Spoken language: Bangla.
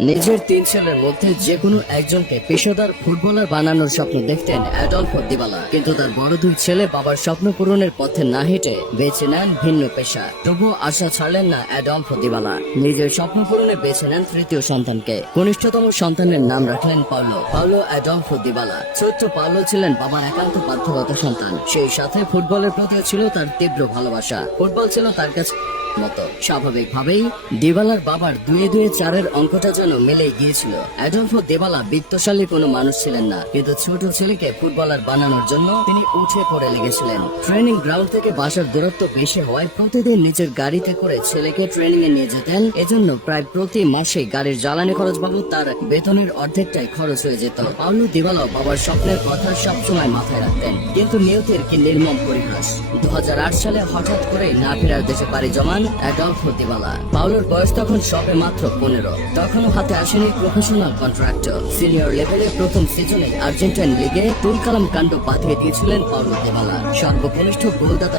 নিজের তিন ছেলের মধ্যে যে কোনো একজনকে পেশাদার ফুটবলার বানানোর স্বপ্ন দেখতেন অ্যাডলফো দিবালা, কিন্তু তার বড় দুই ছেলে বাবার স্বপ্ন পূরণের পথে না হেঁটে বেছে নেন ভিন্ন পেশা। তবুও আশা ছাড়লেন না অ্যাডলফো দিবালা। নিজের স্বপ্ন পূরণে বেছে নেন তৃতীয় সন্তানকে। কনিষ্ঠতম সন্তানের নাম রাখলেন পাওলো অ্যাডলফো দিবালা। ছোট্ট পাওলো ছিলেন বাবার একান্ত বাধ্যগত সন্তান। সেই সাথে ফুটবলের প্রতিও ছিল তার তীব্র ভালোবাসা। ফুটবল ছিল তার কাছে মতো। স্বাভাবিকভাবেই দিবালার বাবার দুয়ে দুয়ে চারের অঙ্কটা যেন মিলে গিয়েছিল। অ্যাডলফো দিবালা বিত্তশালী কোনো মানুষ ছিলেন না, কিন্তু ছোট ছেলেকে ফুটবলার বানানোর জন্য তিনি উঠে পড়ে লেগেছিলেন। ট্রেনিং গ্রাউন্ড থেকে বাসার দূরত্ব বেশি হওয়ায় প্রতিদিন নিজের গাড়িতে করে ছেলেকে ট্রেনিং এ নিয়ে যেতেন। এজন্য প্রায় প্রতি মাসে গাড়ির জ্বালানি খরচ বাবদ তার বেতনের অর্ধেকটাই খরচ হয়ে যেত। পাওলো দিবালা বাবার স্বপ্নের কথা সবসময় মাথায় রাখতেন, কিন্তু নিয়তির কি নির্মম পরিহাস। 2008 সালে হঠাৎ করে না ফেরার দেশে পাড়ি জমান অ্যাডলফো দিবালা। পাওলোর বয়স তখন সবে মাত্র 15। তখনও হাতে আসেনি প্রফেশনাল কন্ট্রাক্ট। সিনিয়র লেভেলে প্রথম সিজনে আর্জেন্টাইন লিগে তুলকালাম কাণ্ড পাঠিয়ে দিয়েছিলেন পাওলো দিবালা। সর্বকনিষ্ঠ গোলদাতা